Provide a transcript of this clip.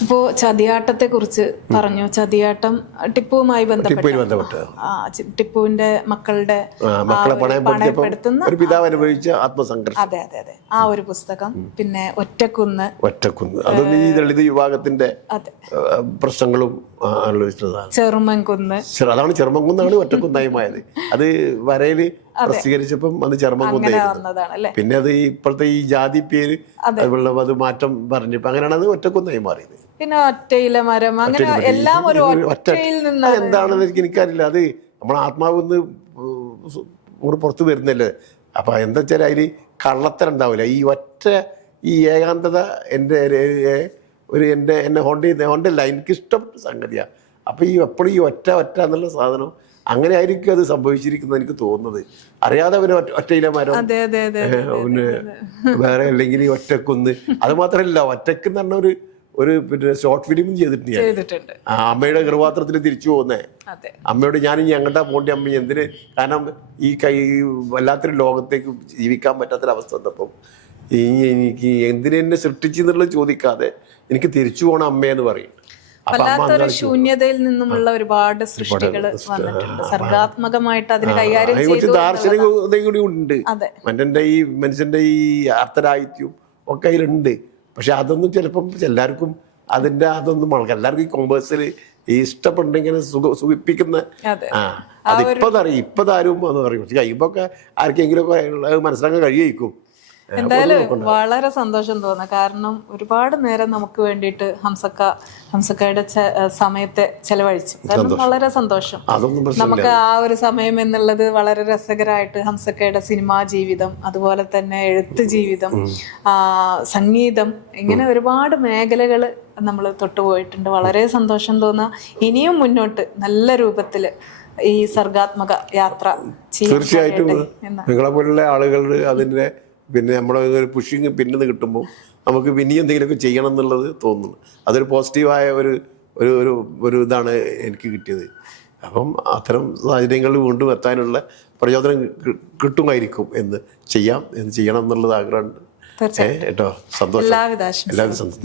ഇപ്പോ ചതിയാട്ടത്തെ കുറിച്ച് പറഞ്ഞു. ചതിയാട്ടം ടിപ്പുവുമായി ബന്ധപ്പെട്ട്. ടിപ്പുവിന്റെ മക്കളുടെ പണയപ്പെടുത്തുന്ന ഒരു പിതാവ് അനുഭവിച്ച ആത്മസംഘർഷം. അതെ അതെ അതെ. ആ ഒരു പുസ്തകം. പിന്നെ ഒറ്റക്കുന്ന്. ഒറ്റക്കുന്ന്. അതൊന്നും ഈ ദളിത് വിഭാഗത്തിന്റെ പ്രശ്നങ്ങളും ആലോചിച്ചതാണ്. ചെറുമൻകുന്ന് ചെറു- അതാണ് ചെറുമൻകുന്നാണ് ഒറ്റക്കുന്നായി മായത്. അത് വരയിൽ പ്രസിദ്ധീകരിച്ചപ്പം അത് അല്ലെ? പിന്നെ അത് ഇപ്പോഴത്തെ ഈ ജാതി പേര് അതുള്ള അത് മാറ്റം പറഞ്ഞപ്പോ അങ്ങനെയാണ് അത് ഒറ്റക്കുന്നായി മാറിയത്. പിന്നെ ഒറ്റയില മരം അങ്ങനെ എല്ലാം ഒരു ഒറ്റയിൽ നിന്ന് എന്താണെന്ന് എനിക്ക് എനിക്കറിയില്ല. അത് നമ്മൾ ആത്മാവ് ഒന്ന് പുറത്ത് വരുന്നല്ലേ? അപ്പൊ എന്താ വെച്ചാൽ അതിൽ കള്ളത്തരം ഉണ്ടാവില്ല. ഈ ഒറ്റ ഈ ഏകാന്തത എന്റെ ഒരു എന്റെ എന്നെ ഹോണ്ട ഹോണ്ടല്ല എനിക്ക് ഇഷ്ടപ്പെട്ട സംഗതിയാണ് അപ്പം ഈ എപ്പോഴും ഈ ഒറ്റ ഒറ്റ എന്നുള്ള സാധനം അങ്ങനെ ആയിരിക്കും അത് സംഭവിച്ചിരിക്കുന്നത് എനിക്ക് തോന്നുന്നത്. അറിയാതെ അവന് ഒറ്റ ഒറ്റയിലെ മരം പിന്നെ വേറെ അല്ലെങ്കിൽ ഈ ഒറ്റക്കൊന്ന്. അത് മാത്രമല്ല ഒറ്റയ്ക്ക് എന്ന് പറഞ്ഞ ഒരു ഒരു പിന്നെ ഷോർട്ട് ഫിലിമും ചെയ്തിട്ടുണ്ട് ഞാൻ. അമ്മയുടെ ഗർഭാത്രത്തിൽ തിരിച്ചു പോകുന്നേ അമ്മയോട് ഞാൻ ഇനി എങ്ങോട്ടാ പോണ്ടി അമ്മ എന്തിന്? കാരണം ഈ കൈ വല്ലാത്തൊരു ലോകത്തേക്ക് ജീവിക്കാൻ പറ്റാത്തൊരവസ്ഥ വന്നപ്പം ഈ എനിക്ക് എന്തിനെന്നെ സൃഷ്ടിച്ചു എന്നുള്ളത് ചോദിക്കാതെ എനിക്ക് തിരിച്ചു പോണ അമ്മയെന്ന് പറയും. വല്ലാത്തൊരു ശൂന്യതയിൽ നിന്നുമുള്ള ഒരുപാട് സൃഷ്ടികൾ വന്നിട്ടുണ്ട്. സർഗാത്മകമായിട്ട് അതിനെ കൈകാര്യം കുറിച്ച് ദാർശനികത കൂടി ഉണ്ട്. മനുഷ്യന്റെ ഈ മനുഷ്യന്റെ ഈ അർത്ഥരാഹിത്യവും ഒക്കെ അതിലുണ്ട്. പക്ഷെ അതൊന്നും ചിലപ്പം എല്ലാവർക്കും അതിന്റെ അതൊന്നും ആൾക്കാർ എല്ലാവർക്കും ഈ കോമേഴ്സിൽ ഈ ഇഷ്ടപ്പെട്ടെങ്കിൽ സുഖ സുഖിപ്പിക്കുന്ന ആ. അതിപ്പോ അറിയും ഇപ്പൊ താരും എന്ന് പറയും. പക്ഷെ കഴിയുമ്പോ ആർക്കെങ്കിലും ഒക്കെ മനസ്സിലാക്കാൻ കഴിയുമായിരിക്കും എന്തായാലും വളരെ സന്തോഷം തോന്നുന്നു. കാരണം ഒരുപാട് നേരം നമുക്ക് വേണ്ടിയിട്ട് ഹംസക്ക ഹംസക്കയുടെ സമയത്തെ ചെലവഴിച്ചു. കാരണം വളരെ സന്തോഷം. നമുക്ക് ആ ഒരു സമയം എന്നുള്ളത് വളരെ രസകരമായിട്ട് ഹംസക്കയുടെ സിനിമാ ജീവിതം അതുപോലെ തന്നെ എഴുത്ത് ജീവിതം സംഗീതം ഇങ്ങനെ ഒരുപാട് മേഖലകൾ നമ്മൾ തൊട്ടുപോയിട്ടുണ്ട് വളരെ സന്തോഷം തോന്നുക ഇനിയും മുന്നോട്ട് നല്ല രൂപത്തിൽ ഈ സർഗാത്മക യാത്ര തീർച്ചയായിട്ടും. നിങ്ങളെ പോലുള്ള ആളുകളുടെ അതിന്റെ പിന്നെ നമ്മുടെ ഒരു പുഷിങ് പിന്നെ കിട്ടുമ്പോൾ നമുക്ക് പിന്നെയും എന്തെങ്കിലുമൊക്കെ ചെയ്യണം എന്നുള്ളത് തോന്നുന്നു. അതൊരു പോസിറ്റീവായ ഒരു ഒരു ഒരു ഒരു ഇതാണ് എനിക്ക് കിട്ടിയത്. അപ്പം അത്തരം സാഹചര്യങ്ങളിൽ വീണ്ടും എത്താനുള്ള പ്രചോദനം കിട്ടുമായിരിക്കും എന്ന് ചെയ്യാം എന്ന് ചെയ്യണം എന്നുള്ളത് ആഗ്രഹമുണ്ട് കേട്ടോ? സന്തോഷം. എല്ലാവിധ എല്ലാവരും സന്തോഷം.